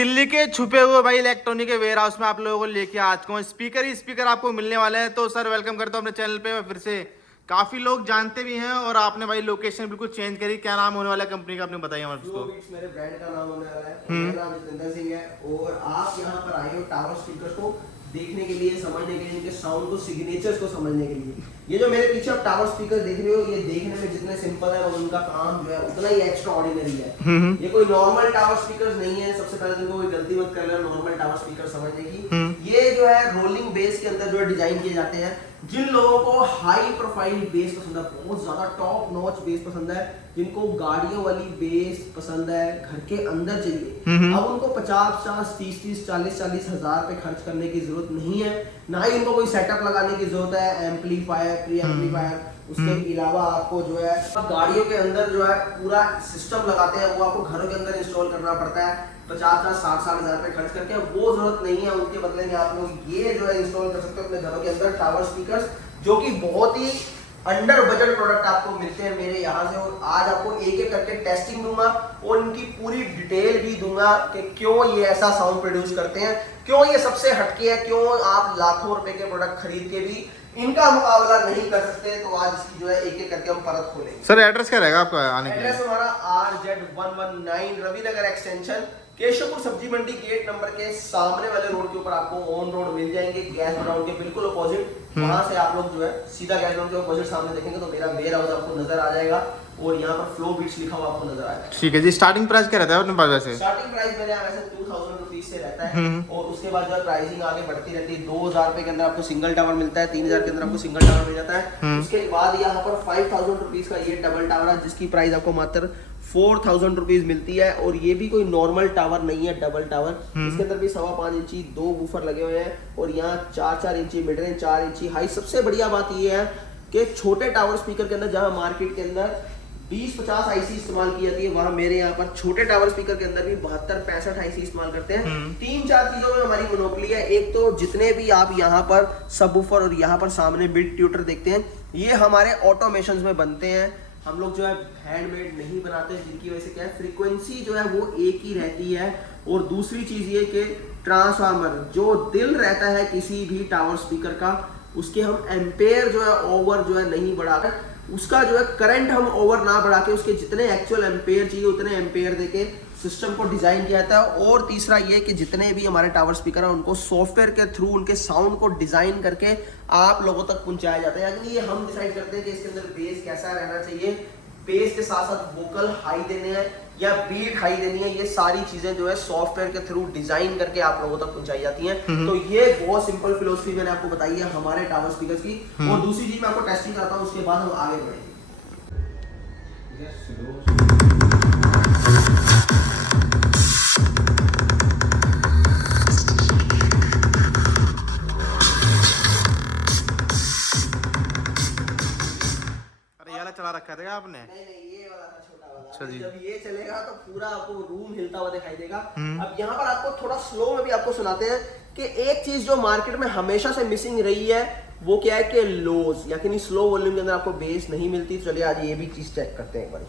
दिल्ली के छुपे हुए भाई इलेक्ट्रॉनिक के वेयर हाउस में आप लोगों को लेके आ चुका हूँ। स्पीकर ही स्पीकर आपको मिलने वाले हैं। तो सर वेलकम करता हूँ अपने चैनल पे। मैं फिर से काफी लोग जानते भी हैं और आपने भाई लोकेशन बिल्कुल चेंज करी। क्या नाम होने वाला है कंपनी का, आपने बताइए हमारे फ्लो को। बीट्स मेरे ब्रांड का नाम होने वाला है। मेरा नाम जितेंद्र सिंह है और आप यहाँ पर आए हो टावर स्पीकर को देखने के लिए, समझने के लिए, इनके साउंड को, सिग्नेचर्स को समझने के लिए। ये जो मेरे पीछे आप टावर स्पीकर देख रहे हो, ये देखने में जितने सिंपल है और उनका काम जो है उतना ही एक्स्ट्रा ऑर्डिनरी है। ये कोई नॉर्मल टावर स्पीकर नहीं है। सबसे पहले तुमको कोई गलती मत कर लेना नॉर्मल टावर स्पीकर समझने की। ये जो है रोलिंग बेस के अंदर जो है डिजाइन किए जाते हैं। जिन लोगों को हाई प्रोफाइल बेस पसंद है, बहुत ज्यादा टॉप नॉच बेस पसंद है, जिनको गाड़ियों वाली बेस पसंद है, घर के अंदर चाहिए, अब उनको 50-50, 30-30, 40-40 हजार पे खर्च करने की जरूरत नहीं है। ना ही उनको कोई सेटअप लगाने की जरूरत है, एम्पलीफायर, प्री एम्पलीफायर। उसके अलावा आपको जो है गाड़ियों के अंदर जो है पूरा सिस्टम लगाते हैं, वो आपको घरों के अंदर इंस्टॉल करना पड़ता है 50-60 हजार रुपए खर्च करके। वो जरूरत नहीं है। उनके बदले में आप लोग ये जो है इंस्टॉल कर सकते हो अपने घरों के अंदर टावर स्पीकर्स, जो कि बहुत ही अंडर बजट प्रोडक्ट आपको मिलते हैं मेरे यहाँ से। और आज आपको एक एक करके टेस्टिंग दूंगा और इनकी पूरी डिटेल भी दूंगा कि क्यों ये ऐसा साउंड प्रोड्यूस करते हैं, क्यों ये सबसे हटके है, क्यों आप लाखों रुपए के प्रोडक्ट खरीद के भी इनका मुकाबला नहीं कर सकते। तो आज इसकी जो है एक एक करके हम परत खोलेंगे। सर एड्रेस क्या रहेगा आपका आने के लिए? एड्रेस हमारा RZ119 रविनगर एक्सटेंशन, केशवपुर सब्जी मंडी गेट नंबर के सामने वाले रोड के ऊपर आपको ऑन रोड मिल जाएंगे, गैस ग्राउंड के बिल्कुल अपोजिट। वहां से आप लोग जो है सीधा गैस ग्राउंड के अपोजिट सामने देखेंगे तो मेरा वेयर हाउस आपको नजर आ जाएगा और यहाँ पर फ्लो बीट्स लिखा हुआ आपको नजर आएगा। ठीक है जी। स्टार्टिंग प्राइस क्या रहता है अपने पास वैसे? स्टार्टिंग प्राइस मेरे यहाँ वैसे 2000 रुपीज से रहता है और उसके बाद जो है प्राइसिंग आगे बढ़ती रहती है। 2000 रुपए के अंदर आपको सिंगल टावर मिलता है, 3000 के अंदर आपको सिंगल टावर मिल जाता है। उसके बाद यहाँ पर 5000 रुपीज का ये डबल टावर है, जिसकी प्राइस आपको मात्र 4000 रुपीज मिलती है। और ये भी कोई नॉर्मल टावर नहीं है, डबल टावर। इसके अंदर भी 5.25 इंची 2 वूफर लगे हुए हैं और यहाँ 4-4 इंची मिड रेंज, 4 इंची हाई। सबसे बढ़िया बात ये है कि छोटे टावर स्पीकर के अंदर जहां मार्केट के अंदर 20-50 आईसी इस्तेमाल की जाती है, वहां मेरे यहाँ पर छोटे टावर स्पीकर के अंदर भी 72-65 आईसी इस्तेमाल करते हैं। 3-4 चीजों में हमारी मोनोपोली है। एक तो जितने भी आप यहाँ पर सबवूफर और यहाँ पर सामने बिट ट्यूटर देखते हैं, ये हमारे ऑटोमेशन में बनते हैं। हम लोग जो है हैंडमेड नहीं बनाते, जिनकी वजह से क्या है फ्रीक्वेंसी जो है वो एक ही रहती है। और दूसरी चीज ये कि ट्रांसफार्मर जो दिल रहता है किसी भी टावर स्पीकर का, उसके हम एम्पेयर जो है ओवर जो है नहीं बढ़ाकर, उसका जो है करंट हम ओवर ना बढ़ा के उसके जितने एक्चुअल एम्पेयर चाहिए उतने एम्पेयर देके सिस्टम को डिजाइन किया जाता है। और तीसरा ये कि जितने भी हमारे टावर स्पीकर है उनको सॉफ्टवेयर के थ्रू उनके साउंड को डिजाइन करके आप लोगों तक पहुंचाया जाता है। यानी ये हम डिसाइड करते हैं कि इसके अंदर बेस कैसा रहना चाहिए, बेस के साथ साथ वोकल हाई देने हैं या बीट हाई देनी है। ये सारी चीजें जो है सॉफ्टवेयर के थ्रू डिजाइन करके आप लोगों तक पहुंचाई जाती हैं। तो ये बहुत सिंपल फिलोसफी मैंने आपको बताई है हमारे टावर स्पीकर्स की। और दूसरी चीज मैं आपको टेस्टिंग कराता हूँ, उसके बाद हम आगे बढ़ेंगे। अरे ये वाला चला रखा था आपने? नहीं, ये वाला था छोटा वाला। अच्छा जी। जब ये चलेगा तो पूरा आपको रूम हिलता हुआ दिखाई देगा। अब यहाँ पर आपको थोड़ा स्लो में भी आपको सुनाते हैं कि एक चीज जो मार्केट में हमेशा से मिसिंग रही है वो क्या है कि लोज, यानी स्लो वॉल्यूम के अंदर आपको बेस नहीं मिलती। तो चलिए आज ये भी चीज चेक करते हैं एक बार।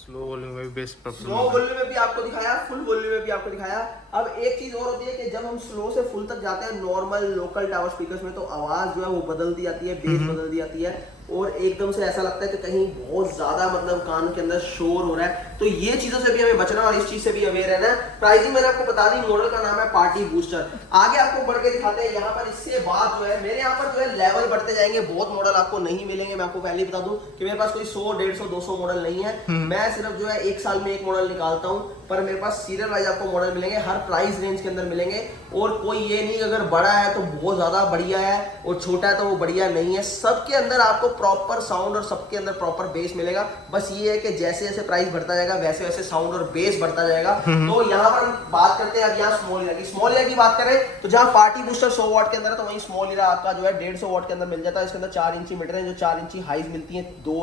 स्लो वॉल्यूम में भी बेस स्लो वॉल्यूम में भी आपको दिखाया, फुल वॉल्यूम में भी आपको दिखाया। अब एक चीज और होती है कि जब हम स्लो से फुल तक जाते हैं नॉर्मल लोकल टावर स्पीकर्स में, तो आवाज जो है वो बदलती जाती है, बेस बदल दी जाती है और एकदम से ऐसा लगता है कि कहीं बहुत ज्यादा मतलब कान के अंदर शोर हो रहा है। तो ये चीजों से भी हमें बचना और इस चीज से भी अवेयर रहना है। प्राइसिंग मैंने आपको बता दी, मॉडल का नाम है पार्टी बूस्टर। आगे आपको बढ़ के दिखाते हैं यहाँ पर। इससे बात जो है मेरे यहाँ पर जो है लेवल बढ़ते जाएंगे, बहुत मॉडल आपको नहीं मिलेंगे। मैं आपको पहले ही बता दूं कि मेरे पास कोई 100, 150, 200 मॉडल नहीं है। मैं सिर्फ जो है 1 साल में 1 मॉडल निकालता हूँ, पर मेरे पास सीरियल वाइज आपको मॉडल मिलेंगे, हर प्राइस रेंज के अंदर मिलेंगे। और कोई ये नहीं अगर बड़ा है तो बहुत ज्यादा बढ़िया है और छोटा है तो वो बढ़िया नहीं है। सबके अंदर आपको प्रॉपर साउंड और सबके अंदर प्रॉपर बेस मिलेगा। बस ये है कि जैसे जैसे प्राइस बढ़ता जाएगा वैसे वैसे साउंड और बेस बढ़ता जाएगा। तो यहाँ पर हम बात करते हैं अब यहाँ स्मॉल हीरा की। स्मॉल हीरा की बात करें तो जहाँ पार्टी बूस्टर 100 वाट के अंदर है तो वहीं स्मॉल हीरा आपका जो है 150 वाट के अंदर मिल जाता है। इसके अंदर 4 इंची मिड रेंज जो 4 इंची हाइज मिलती है, दो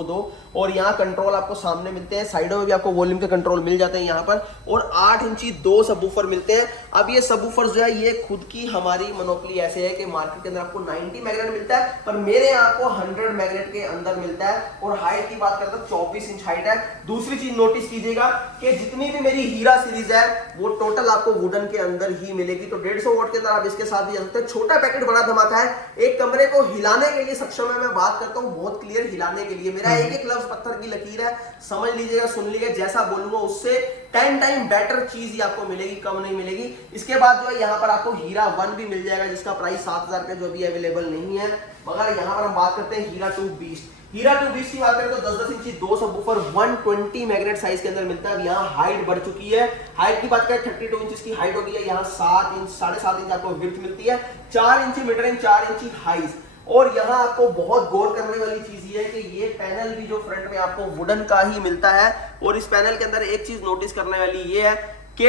और यहाँ कंट्रोल आपको सामने मिलते हैं, साइडों में भी आपको वॉल्यूम के कंट्रोल मिल जाते हैं यहाँ पर, और 8 इंची 2 सबवूफर मिलते हैं। अब ये सबवूफर जो है ये खुद की हमारी मोनोपोली ऐसे है कि मार्केट के अंदर आपको 90 मैग्नेट मिलता है, पर मेरे यहाँ आपको 100 मैग्नेट के अंदर मिलता है। और हाइट की बात करते हैं 24 इंच हाइट है। दूसरी चीज नोटिस कीजिएगा कि जितनी भी मेरी हीरा सीरीज है वो टोटल आपको वुडन के अंदर ही मिलेगी। तो 150 वाट के अंदर आप इसके साथ भी जा सकते हैं। छोटा पैकेट बड़ा धमाका है। एक कमरे को हिलाने के लिए सक्षम है। मैं बात करता हूँ बहुत क्लियर हिलाने के लिए, मेरा एक एक लफ्ज पत्थर की लकीर है, समझ लीजिएगा, सुन लीजिएगा, जैसा बोलूंगा उससे 10 टाइम बेटर चीज ही आपको मिलेगी, कम नहीं मिलेगी। इसके बाद जो है यहाँ पर आपको हीरा 1 भी मिल जाएगा जिसका प्राइस 7000 का जो अभी अवेलेबल नहीं है। मगर यहाँ पर हम बात करते हैं हीरा 220। हीरा 220 की बात करें तो 10-10 इंची 2 सबवूफर 120 मैग्नेट साइज के अंदर मिलता है। यहाँ हाइट बढ़ चुकी है। हाइट की बात करें 32 इंच की हाइट होगी है। यहाँ 7 इंच 7.5 इंच आपको विड्थ मिलती है, 4 इंची मिड रेंज, 4 इंची हाइज। और यहाँ आपको बहुत गौर करने वाली चीज ये है कि ये पैनल भी जो फ्रंट में आपको वुडन का ही मिलता है। और इस पैनल के अंदर एक चीज नोटिस करने वाली ये है कि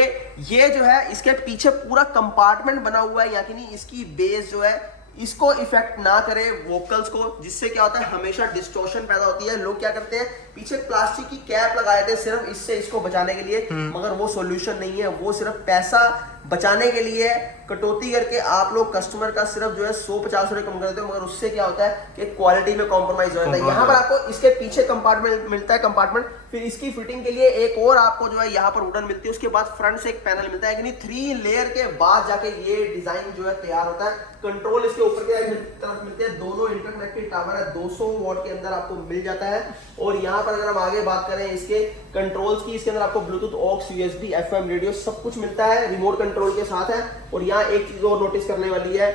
ये जो है इसके पीछे पूरा कंपार्टमेंट बना हुआ है, यानी इसकी बेस जो है इसको इफेक्ट ना करे वोकल्स को, जिससे क्या होता है हमेशा डिस्टॉर्शन पैदा होती है। लोग क्या करते हैं पीछे प्लास्टिक की कैप लगाए थे सिर्फ इससे इसको बचाने के लिए, मगर वो सॉल्यूशन नहीं है। वो सिर्फ पैसा बचाने के लिए कटौती करके आप लोग कस्टमर का सिर्फ जो है 100-50 रुपए कम कर देते हो, मगर उससे क्या होता है कि क्वालिटी में कॉम्प्रोमाइज हो जाता है। यहाँ पर आपको इसके पीछे कंपार्टमेंट मिलता है, कंपार्टमेंट, फिर इसकी फिटिंग के लिए एक और आपको जो है यहाँ पर वुडन मिलती है। उसके बाद फ्रंट से एक पैनल मिलता है, यानी 3 लेयर के बाद जाके ये डिजाइन जो है तैयार होता है। कंट्रोल इसके ऊपर के तरफ मिलते हैं, दोनों इंटरकनेक्टेड टावर है, 200 वाट के अंदर आपको मिल जाता है। और यहाँ पर अगर हम आगे बात करें इसके कंट्रोल्स की, इसके अंदर आपको Bluetooth, aux, USB, FM radio सब कुछ मिलता है, रिमोट कंट्रोल के साथ है। और यहाँ एक चीज और नोटिस करने वाली है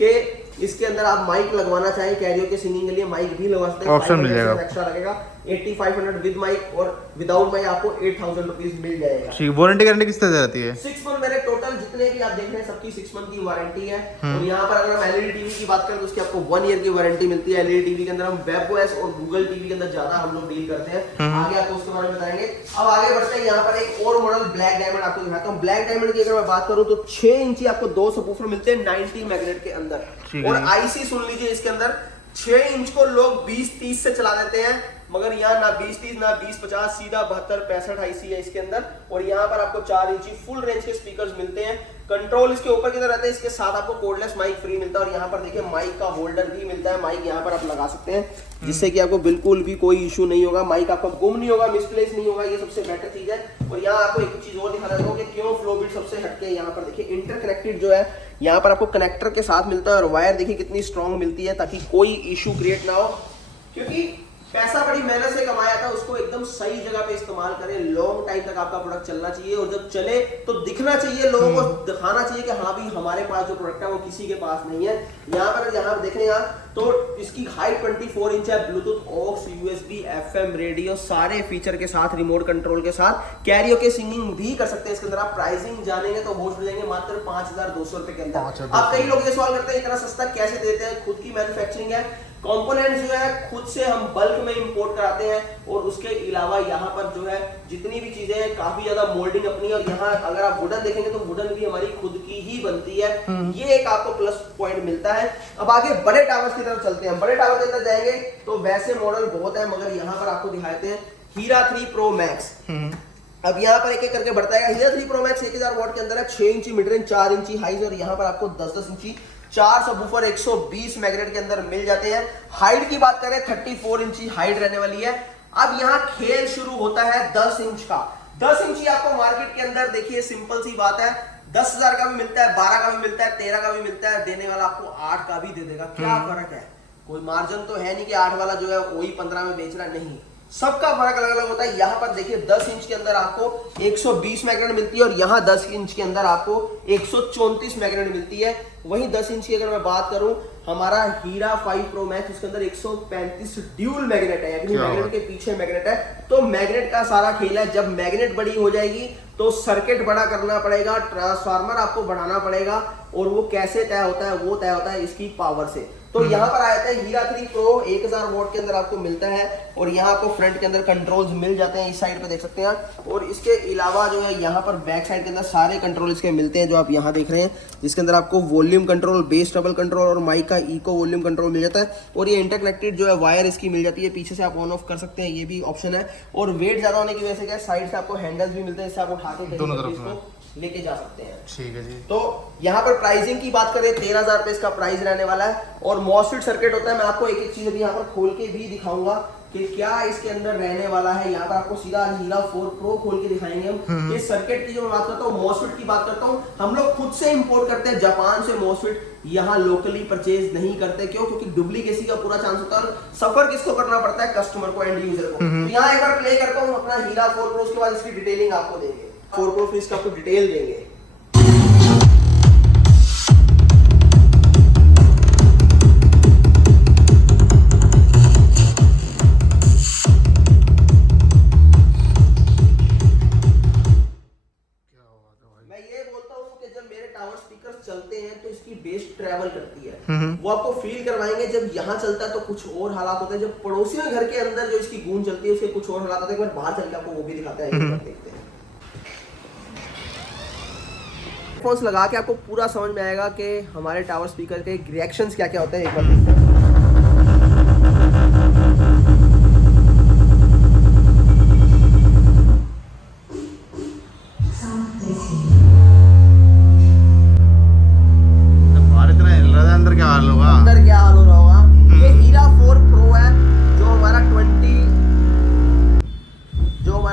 कि इसके अंदर आप माइक लगवाना चाहें कैरियो के सिंगिंग के लिए माइक भी लगवा सकते हैं, ऑप्शन मिल जाएगा, एक्स्ट्रा लगेगा। 8500 विद माइक और विदाउट माइक आपको 8000 रुपीज मिल जाएगा। ठीक, वारंटी गारंटी किस तरह रहती है? 6 मंथ मेरे टोटल जितने भी आप देख रहे हैं सबकी 6 मंथ की वारंटी है। और यहाँ पर अगर हम एलईडी टीवी की बात करें तो उसकी आपको 1 ईयर की वारंटी मिलती है। एलईडी टीवी के अंदर हम वेबओएस और गूगल टीवी के अंदर ज्यादा हम लोग डील करते हैं, आगे आपको उसके बारे में बताएंगे। अब आगे बढ़ते हैं, यहाँ पर एक और मॉडल ब्लैक डायमंड आपको दिखाता हूँ। ब्लैक डायमंड की अगर मैं बात करूँ तो 6 इंची आपको 2 सबवूफर मिलते हैं 90 मैग्नेट के अंदर। और आईसी सुन लीजिए, इसके अंदर 6 इंच को लोग 20-30 से चला देते हैं, मगर यहाँ ना 20-30 ना 20-50, सीधा 72-65 आईसी है इसके अंदर। और यहाँ पर आपको 4 इंची फुल रेंज के स्पीकर्स मिलते हैं। कंट्रोल इसके ऊपर की तरफ रहते हैं, इसके साथ आपको कोडलेस माइक फ्री मिलता है। और यहाँ पर देखिए माइक का होल्डर भी मिलता है, माइक यहाँ पर आप लगा सकते हैं, जिससे कि आपको बिल्कुल भी कोई इशू नहीं होगा, माइक आपका गुम नहीं होगा, मिसप्लेस नहीं होगा, ये सबसे बेटर चीज है। और यहाँ आपको एक चीज और दिखा देता हूँ कि क्यों फ्लो बीट सबसे हटके। यहाँ पर देखिए इंटरकनेक्टेड जो है यहाँ पर आपको कनेक्टर के साथ मिलता है, और वायर देखिए कितनी स्ट्रॉन्ग मिलती है ताकि कोई इशू क्रिएट ना हो। क्योंकि पैसा बड़ी मेहनत से कमाया था, उसको एकदम सही जगह पे इस्तेमाल करें। लॉन्ग टाइम तक आपका प्रोडक्ट चलना चाहिए, और जब चले तो दिखना चाहिए, लोगों को दिखाना चाहिए कि हाँ भी हमारे पास जो प्रोडक्ट है वो किसी के पास नहीं है। यहाँ पर देखें यहाँ तो इसकी हाइट 24 इंच है, Bluetooth, aux, USB, FM radio सारे फीचर के साथ, रिमोट कंट्रोल के साथ, कैरियो के सिंगिंग भी कर सकते हैं। इसके अंदर आप प्राइसिंग जानेंगे तो होश हो जाएंगे मात्र 5200 रुपए के अंदर। अब कई लोग ये सवाल करते हैं इतना सस्ता कैसे देते हैं? खुद की मैन्युफैक्चरिंग है, कंपोनेंट्स जो है खुद से हम बल्क में इंपोर्ट कराते हैं। और उसके अलावा यहाँ पर जो है जितनी भी चीजें हैं काफी ज्यादा मोल्डिंग अपनी है। और यहाँ अगर आप वुडन देखेंगे तो वुडन भी हमारी खुद की ही बनती है, ये एक आपको प्लस पॉइंट मिलता है। अब आगे बड़े टावर्स की तरफ चलते हैं। बड़े टावर के अंदर जाएंगे तो वैसे मॉडल बहुत है, मगर यहाँ पर आपको दिखाते हैं हीरा 3 प्रो मैक्स। अब यहाँ पर एक एक करके बढ़ता है। हीरा 3 प्रो मैक्स 1000 वाट के अंदर है, 6 इंची मिड रेंज, 4 इंची हाइज। और यहाँ पर आपको 10-10 इंची 4 सबवूफर 120 मैग्नेट के अंदर मिल जाते हैं। हाइट की बात करें 34 इंची हाइट रहने वाली है। अब यहाँ खेल शुरू होता है 10 इंच का। 10 इंची आपको मार्केट के अंदर देखिए सिंपल सी बात है 10,000 का भी मिलता है, 12 का भी मिलता है, 13 का भी मिलता है। देने वाला आपको 8 का भी दे देगा। क्या फर्क है? कोई मार्जिन तो है नहीं कि 8 वाला जो है वही 15 में बेच रहा, नहीं, सबका फर्क अलग अलग होता है। यहाँ पर देखिए 10 इंच के अंदर आपको 120 मैग्नेट मिलती है, और यहाँ 10 इंच के अंदर आपको 134 मैग्नेट मिलती है। वहीं 10 इंच की अगर मैं बात करूं, हमारा हीरा 5 प्रो मैक्स उसके अंदर 135 ड्यूल मैग्नेट है, यानी मैग्नेट के पीछे मैग्नेट है। तो मैग्नेट का सारा खेल है। जब मैग्नेट बड़ी हो जाएगी तो सर्किट बड़ा करना पड़ेगा, ट्रांसफार्मर आपको बढ़ाना पड़ेगा, और वो कैसे तय होता है? वो तय होता है इसकी पावर से। तो यहाँ पर आया था हीरा 3 प्रो 1000 वॉट के अंदर आपको मिलता है और यहाँ आपको फ्रंट के अंदर कंट्रोल्स मिल जाते हैं, इस साइड पे देख सकते हैं। और इसके अलावा जो है यहाँ पर बैक साइड के अंदर सारे कंट्रोल इसके मिलते हैं जो आप यहाँ देख रहे हैं, जिसके अंदर आपको volume control, base trouble control और माइक का इको वॉल्यूम कंट्रोल मिल जाता है। और ये इंटरकनेक्टेड जो है वायर इसकी मिल जाती है, पीछे से आप ऑन ऑफ कर सकते हैं, ये भी ऑप्शन है। और वेट ज्यादा होने की वजह से क्या साइड से आपको हैंडल्स भी मिलते हैं, इससे आप उठा के दोनों तरफ लेके जा सकते हैं। ठीक है जी। तो यहाँ पर प्राइसिंग की बात करें 13,000 रुपए इसका प्राइस रहने वाला है। और मॉसफेट सर्किट होता है, मैं आपको एक एक चीज अभी यहाँ पर खोल के भी दिखाऊंगा कि क्या इसके अंदर रहने वाला है। यहाँ पर आपको सीधा हीरा 4 प्रो खोल के दिखाएंगे हम। इस सर्किट की जो मैं बात करता हूँ, मॉसफेट की बात करता हूँ, हम लोग खुद से इंपोर्ट करते हैं जापान से मॉसफेट, यहाँ लोकली परचेज नहीं करते। क्यों? क्योंकि डुप्लीकेसी का पूरा चांस होता है और सफर किसको करना पड़ता है? कस्टमर को, एंड यूजर को। तो यहाँ एक बार प्ले करता हूँ अपना हीरा 4 प्रो, उसके बाद इसकी डिटेलिंग आपको देंगे। 4 प्रो फिर इसका आपको डिटेल देंगे। चलते हैं तो इसकी बेस ट्रैवल करती है, वो आपको फील करवाएंगे। जब यहाँ चलता है तो कुछ और हालात होते हैं, जब पड़ोसी में घर के अंदर जो इसकी गूंज चलती है उसके कुछ और हालात होते हैं। एक बार बाहर चल के आपको वो भी दिखाते हैं, देखते हैं। हेडफोन्स लगा के आपको पूरा समझ में आएगा कि हमारे टावर स्पीकर के रिएक्शंस क्या क्या होते हैं, एक बार देखते हैं। अंदर क्या हाल होगा? अंदर क्या हाल हो रहा होगा? ये हीरा 4 प्रो है जो हमारा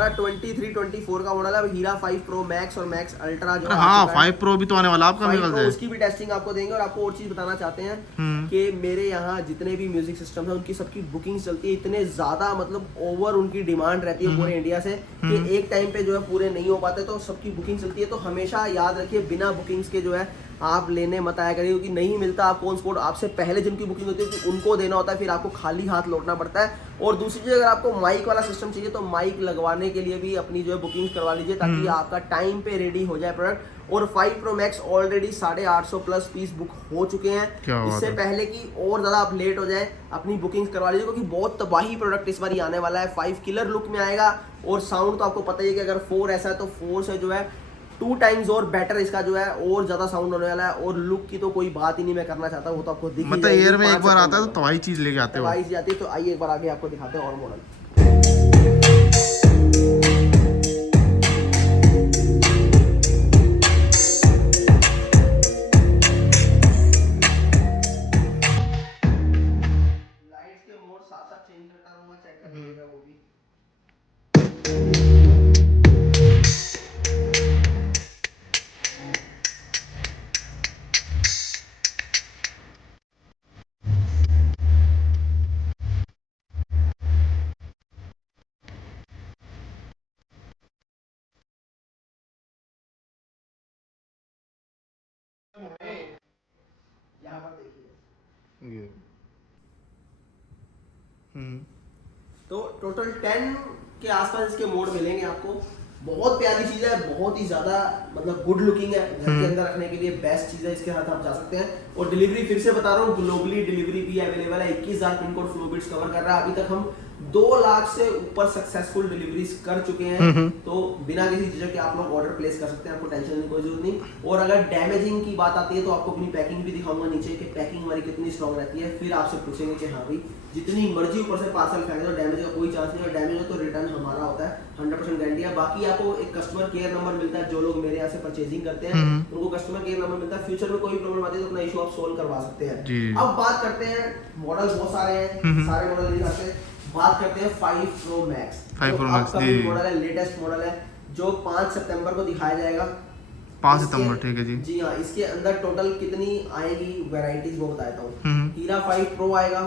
23-24 का मॉडल है। हीरा 5 प्रो मैक्स और मैक्स अल्ट्रा जो हाँ 5 प्रो भी तो आने वाला आपका निकल जाए, उसकी भी टेस्टिंग आपको देंगे। और आपको और चीज बताना चाहते हैं कि मेरे यहाँ जितने भी म्यूजिक सिस्टम है उनकी सबकी बुकिंग चलती है। इतने ज्यादा मतलब ओवर उनकी डिमांड रहती है पूरे इंडिया से कि एक टाइम पे जो है पूरे नहीं हो पाते, तो सबकी बुकिंग चलती है। तो हमेशा याद रखिए बिना बुकिंग्स के जो है आप लेने मत आया करिए, क्योंकि नहीं मिलता आपको ऑन स्पॉट। आपसे पहले जिनकी बुकिंग होती है उनको देना होता है, फिर आपको खाली हाथ लौटना पड़ता है। और दूसरी चीज, अगर आपको माइक वाला सिस्टम चाहिए तो माइक लगवाने के लिए भी अपनी जो है बुकिंग करवा लीजिए, ताकि आपका टाइम पे रेडी हो जाए प्रोडक्ट। और 5 pro max already 850 plus piece book हो चुके हैं। इससे पहले की और ज्यादा आप लेट हो जाए अपनी बुकिंग करवा लीजिए, क्योंकि बहुत तबाही प्रोडक्ट इस बार आने वाला है। 5 किलर लुक में आएगा और साउंड तो आपको पता ही है कि अगर 4 ऐसा है तो 4 से जो है 2 टाइम्स और बेटर इसका जो है और ज्यादा साउंड होने वाला है। और लुक की तो कोई बात ही नहीं मैं करना चाहता, वो तो आपको दिख मतलब ईयर में एक बार आता है तो तवाई चीज लेके आते हो। तवाई जाती है। तो आइए एक बार आगे आपको दिखाते हैं और मॉडल। लाइट्स के मोड साथ-साथ चेंज करता रहूंगा, चेक कर लीजिएगा वो भी। यहाँ पर देखिए तो टोटल 10 के आसपास इसके मोड मिलेंगे आपको। बहुत प्यारी चीज है, बहुत ही ज्यादा मतलब गुड लुकिंग है, घर के अंदर रखने के लिए बेस्ट चीज है। इसके साथ आप जा सकते हैं। और डिलीवरी फिर से बता रहा हूँ, ग्लोबली डिलीवरी भी अवेलेबल है। 21,000 pin code flow bits cover कर रहा है। अभी तक हम 2 लाख से ऊपर सक्सेसफुल डिलीवरीज कर चुके हैं। तो बिना किसी झिझक के आप लोग ऑर्डर प्लेस कर सकते हैं, आपको टेंशन लेने की कोई जरूरत नहीं। और अगर डैमेजिंग की बात आती है तो आपको अपनी पैकिंग भी दिखाऊंगा नीचे कि पैकिंग हमारी कितनी स्ट्रॉन्ग रहती है। फिर आपसे पूछेंगे कि हाँ भाई जितनी मर्जी ऊपर से पार्सल फेंक दो, डैमेज का कोई चांस नहीं। और डैमेज हो तो रिटर्न हमारा होता है, 100% गारंटी है। बाकी आपको एक कस्टमर केयर नंबर मिलता है, जो लोग मेरे यहाँ से परचेजिंग करते हैं उनको कस्टमर केयर नंबर मिलता है। फ्यूचर में कोई प्रॉब्लम आती है तो अपना इशू आप सोल्व करवा सकते हैं। अब बात करते हैं, मॉडल बहुत सारे हैं, सारे मॉडल नहीं दिखाते। बात करते हैं 5 pro max. 5 pro max model है, लेटेस्ट मॉडल है, जो 5 सितंबर को दिखाया जाएगा। 5 सितंबर, ठीक है जी। जी हाँ, इसके अंदर टोटल कितनी आएगी वैरायटीज वो बताता हूँ। हीरा 5 प्रो आएगा,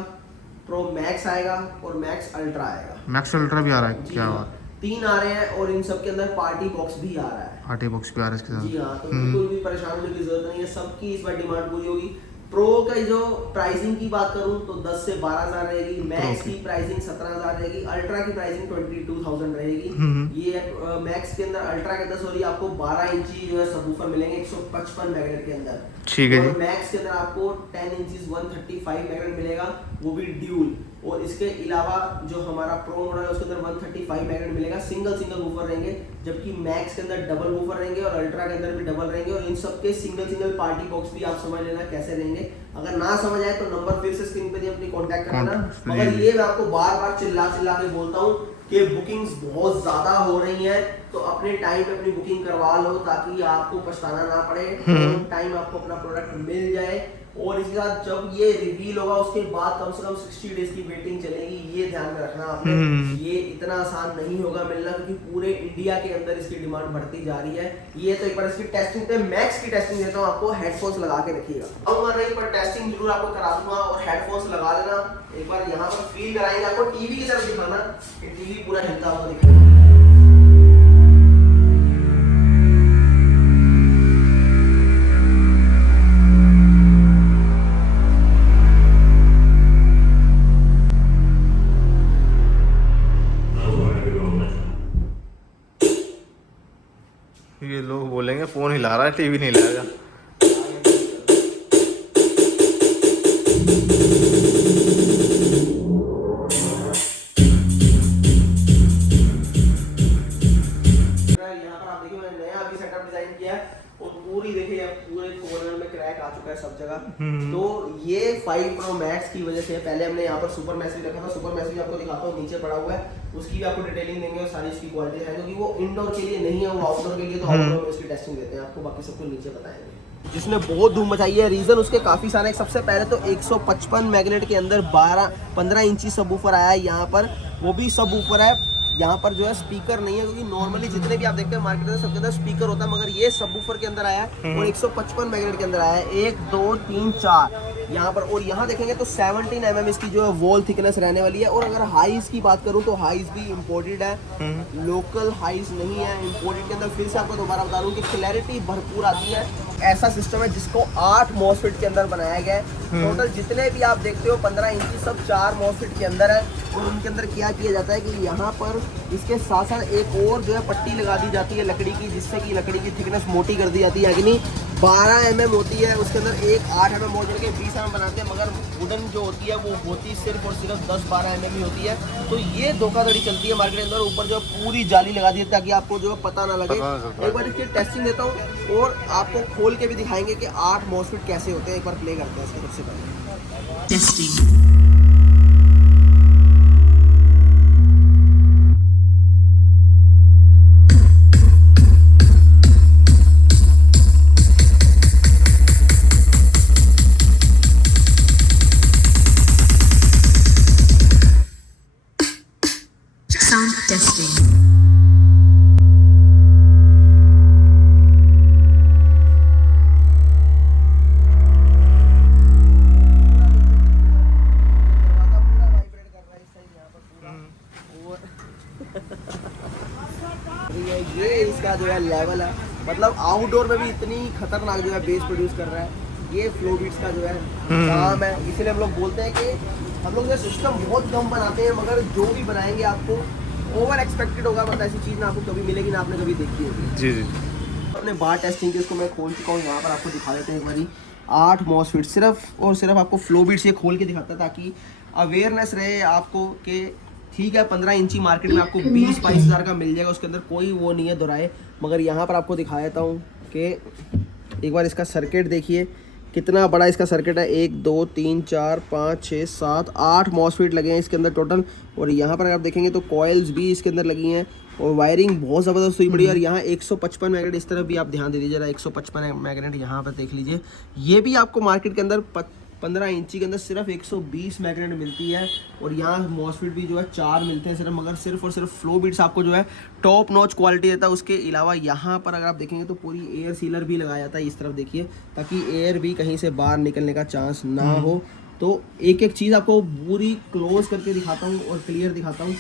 प्रो मैक्स आएगा और मैक्स अल्ट्रा आएगा। मैक्स अल्ट्रा भी आ रहा है, क्या बात। 3 आ रहे हैं और इन सब के अंदर पार्टी बॉक्स भी आ रहा है। पार्टी बॉक्स भी आ रहा है इसके साथ। जी हाँ, तो बिल्कुल भी परेशान होने की जरूरत नहीं है, सबकी इस बार डिमांड पूरी होगी। प्रो का जो प्राइसिंग की बात करूं तो 10 से 12,000 रहेगी, मैक्स की प्राइसिंग 17,000 रहेगी, अल्ट्रा की प्राइसिंग 22,000 रहेगी। ये मैक्स के अंदर, अल्ट्रा के अंदर सॉरी आपको 12 इंची जो है सबवूफर मिलेंगे 155 मैग्नेट के अंदर। ठीक है। और मैक्स के अंदर आपको 10 इंचेस 135 मैग्नेट मिलेगा, वो भी ड्यूल। और इसके अलावा जो हमारा प्रो मॉडल है उसके अंदर 135 मैग्नेट मिलेगा, सिंगल वूफर रहेंगे, जबकि मैक्स के अंदर डबल वूफर रहेंगे और अल्ट्रा के अंदर भी डबल रहेंगे। और इन सबके सिंगल पार्टी बॉक्स भी आप समझ लेना कैसे रहेंगे। अगर ना समझ आए तो नंबर फिर से स्क्रीन पे दिए, अपनी कांटेक्ट करना। मगर ये मैं आपको बार चिल्ला के बोलता हूँ कि बुकिंग्स बहुत ज्यादा हो रही हैं, तो अपने टाइम पे अपनी बुकिंग करवा लो ताकि आपको पछताना ना पड़े, टाइम आपको अपना प्रोडक्ट मिल जाए। और इसके साथ जब ये रिवील होगा उसके बाद कम से कम 60 डेज की वेटिंग चलेगी, ये ध्यान में रखना आपने। ये इतना आसान नहीं होगा मिलना, क्योंकि पूरे इंडिया के अंदर इसकी डिमांड बढ़ती जा रही है। ये तो एक बार इसकी टेस्टिंग पे मैक्स की टेस्टिंग देता हूँ आपको, हेडफोन्स लगा के रखिएगा। आऊंगा नहीं पर टेस्टिंग जरूर आपको करा दूंगा, और हेडफोन्स लगा लेना एक बार, यहाँ पर फील कराएंगे आपको, टीवी की तरफ दिखाना कि टीवी पूरा हिलता हुआ दिखेगा। ये लोग बोलेंगे फोन हिला रहा है, टीवी नहीं हिलाएगा। सब जगह। तो ये 5 Pro Max की वजह से, पहले हमने यहाँ पर सुपर मैक्स भी रखा था, सुपर मैक्स भी आपको दिखाता हूँ, नीचे पड़ा हुआ है, उसकी भी आपको डिटेलिंग देंगे और सारी इसकी क्वालिटी है, क्योंकि वो इंडोर के लिए नहीं है, वो आउटडोर के लिए, तो आउटडोर में इसकी टेस्टिंग देते हैं आपको, बाकी सबको नीचे बताएंगे। जिसने बहुत धूम मचाई है, रीजन उसके काफी सारे। सबसे पहले तो 155 मैग्नेट के अंदर 15 इंची सबवूफर आया है यहाँ पर, वो भी सबवूफर है। यहाँ पर जो है स्पीकर नहीं है, क्योंकि नॉर्मली जितने भी आप देखते हैं मार्केट में सबके अंदर स्पीकर होता है, मगर ये सबवूफर के अंदर आया है और 155 मैग्नेट के अंदर आया है। 1 2 3 4 यहाँ पर। और यहाँ देखेंगे तो 17 mm इसकी जो है वॉल थिकनेस रहने वाली है। और अगर हाइज की बात करूँ तो हाइज भी इम्पोर्टेड है, लोकल हाइज नहीं है, इम्पोर्टेड के अंदर। फिर से आपको दोबारा बता दूँ कि क्लैरिटी भरपूर आती है। ऐसा सिस्टम है जिसको 8 मॉसफेट के अंदर बनाया गया है। टोटल जितने भी आप देखते हो 15 इंची सब 4 मॉसफेट के अंदर है। और उनके अंदर क्या किया जाता है कि यहाँ पर इसके साथ साथ एक और जो है पट्टी लगा दी जाती है लकड़ी की, जिससे कि लकड़ी की थिकनेस मोटी कर दी जाती है, यानी 12 mm होती है, उसके अंदर एक 8 mm मोड़ के 20 mm बनाते हैं, मगर वुडन जो होती है वो होती सिर्फ और सिर्फ 10-12 mm ही होती है। तो ये धोखाधड़ी चलती है मार्केट के अंदर। ऊपर जो पूरी जाली लगा दी है ताकि आपको जो है पता ना लगे। एक बार इसकी टेस्टिंग देता हूँ और आपको खोल के भी दिखाएंगे कि 8 मॉसफेट कैसे होते हैं। एक बार प्ले करते हैं इसके सबसे पहले टेस्टिंग। Sound testing. ये इसका जो है लेवल है, मतलब आउटडोर में भी इतनी खतरनाक जो है बेस प्रोड्यूस कर रहा है। ये फ्लो बीट्स का जो है काम है, इसीलिए हम लोग बोलते हैं कि हम लोग जो सिस्टम बहुत कम बनाते हैं, मगर जो भी बनाएंगे आपको ओवर एक्सपेक्टेड होगा। मतलब ऐसी चीज़ ना आपको कभी मिलेगी ना आपने कभी देखी होगी। जी जी। अपने बार टेस्टिंग के इसको मैं खोल चुका हूँ, यहाँ पर आपको दिखा देते हैं एक बारी। 8 मॉसफेट सिर्फ और सिर्फ आपको फ्लो बीट्स ये खोल के दिखाता है, ताकि अवेयरनेस रहे आपको कि ठीक है 15 इंची मार्केट में आपको 20-22 हज़ार का मिल जाएगा, उसके अंदर कोई वो नहीं है दोहराए। मगर यहाँ पर आपको दिखा देता हूँ कि एक बार इसका सर्किट देखिए कितना बड़ा इसका सर्किट है। 1 2 3 4 5 6 7 8 मॉसफेट लगे हैं इसके अंदर टोटल। और यहाँ पर अगर आप देखेंगे तो कॉइल्स भी इसके अंदर लगी हैं और वायरिंग बहुत ज़बरदस्त हुई पड़ी है। और यहाँ 155 मैग्नेट, इस तरफ भी आप ध्यान दे दीजिए जरा, 155 मैग्नेट यहाँ पर देख लीजिए। ये भी आपको मार्केट के अंदर 15 इंची के अंदर सिर्फ 120 मैग्नेट मिलती है। और यहाँ मॉसफेट भी जो है 4 मिलते हैं सिर्फ, मगर सिर्फ और सिर्फ फ्लो बीट्स आपको जो है टॉप नॉच क्वालिटी देता है। उसके अलावा यहाँ पर अगर आप देखेंगे तो पूरी एयर सीलर भी लगाया जाता है, इस तरफ देखिए, ताकि एयर भी कहीं से बाहर निकलने का चांस ना हो। तो एक एक चीज़ आपको पूरी क्लोज करके दिखाता हूँ और क्लियर दिखाता हूँ